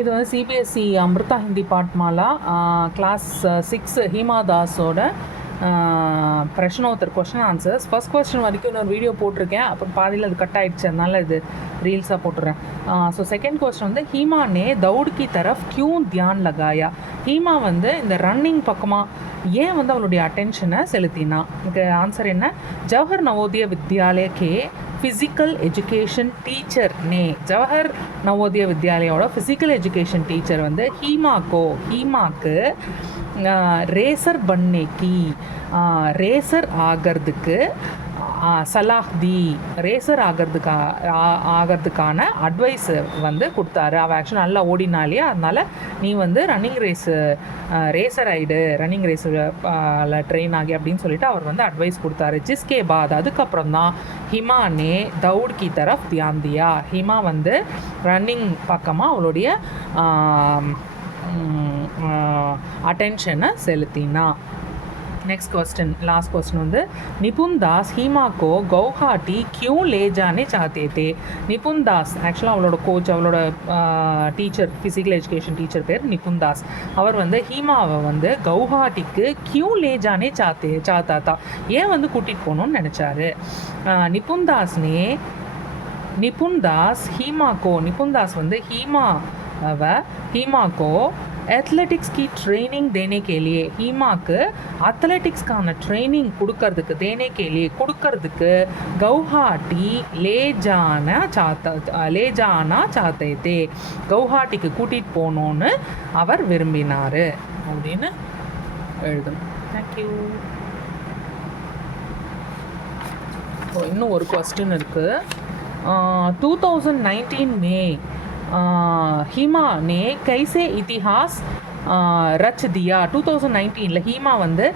இது வந்து CBSE Amrita Hindi Pathmala class 6 Hima தாஸோட பிரஷ்னோத்தர் கொஷின் ஆன்சர்ஸ். ஃபர்ஸ்ட் கொஸ்டின் வரைக்கும் இன்னொரு வீடியோ போட்டிருக்கேன், அப்புறம் பாதியில் அது கட் ஆகிடுச்சு, அதனால இது ரீல்ஸாக போட்டுறேன். ஸோ செகண்ட் கொஸ்டின் வந்து ஹீமா நே தௌட் கி தரஃப் கியூ தியான் லகாயா. ஹீமா வந்து இந்த ரன்னிங் பக்கமாக ஏன் வந்து அவளுடைய அட்டென்ஷனை செலுத்தினா? இதுக்கு ஆன்சர் என்ன? ஜவஹர் நவோதய வித்யாலய கே ஃபிசிக்கல் எஜுகேஷன் டீச்சர் நே, ஜவஹர் நவோதய வித்யாலயோட ஃபிசிக்கல் எஜுகேஷன் டீச்சர் வந்து ஹீமாக்கு ரேசர் பண்ணேக்கி, ரேசர் ஆகிறதுக்கு சலாஹ் தி, ரேசர் ஆகிறதுக்கான அட்வைஸ் வந்து கொடுத்தாரு. அவள் ஆக்சுவலாக நல்லா ஓடினாலே, அதனால் நீ வந்து ரேசர் ஆகிடு, ரன்னிங் ரேஸில் ட்ரெயின் ஆகி அப்படின்னு சொல்லிட்டு அவர் வந்து அட்வைஸ் கொடுத்தாரு. ஜிஸ்கே பாத், அதுக்கப்புறம் தான் ஹிமானே தௌட் கி தரஃப் தியான் தியா, ஹிமா வந்து ரன்னிங் பக்கமாக அவளுடைய அட்டென்ஷனை செலுத்தினா. नेक्स्ट क्वेश्चन, लास्ट क्वेश्चन வந்து நிபுன் தாஸ் ஹீமா கோ கவுஹாட்டி क्यों ले जाने चाहते थे. நிபுன் தாஸ் ஆக்சுவலாக அவளோட கோச், அவளோட டீச்சர், ஃபிசிக்கல் எஜுகேஷன் டீச்சர் பேர் நிபுன் தாஸ். அவர் வந்து ஹீமாவை வந்து கவுஹாட்டிக்கு क्यों ले जाने चाहता था, ஏன் வந்து கூட்டிகிட்டு போகணும்னு நினச்சாரு. நிபுன் தாஸ் நிபுன் தாஸ் வந்து ஹீமா கோ एथलेटिक्स की ट्रेनिंग देने के लिए, ஹீமாக்கு அத்லெட்டிக்ஸ்க்கான ட்ரைனிங் கொடுக்கறதுக்கு கவுஹாட்டி லே ஜானா சாத்தே தே, கவுஹாட்டிக்கு கூட்டிகிட்டு போகணுன்னு அவர் விரும்பினார் அப்படின்னு எழுதணும். தேங்க்யூ. இன்னும் ஒரு கொஸ்டின் இருக்குது. 2019 में ஹீமா நே கைசே இத்திஹாஸ் ரச் தியா. 2019 ஹீமா வந்து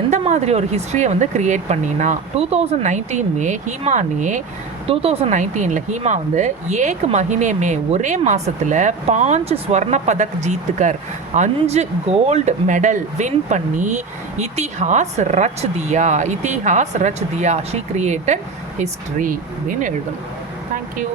எந்த மாதிரி ஒரு ஹிஸ்ட்ரியை வந்து கிரியேட் பண்ணினா? 2019 ஹீமா வந்து ஏக் மஹினே மே, ஒரே மாதத்தில் 5 ஸ்வர்ண பதக் ஜீத்துக்கர், 5 கோல்டு மெடல் வின் பண்ணி இத்திஹாஸ் reach Diya, she created history அப்படின்னு எழுதணும். தேங்க்யூ.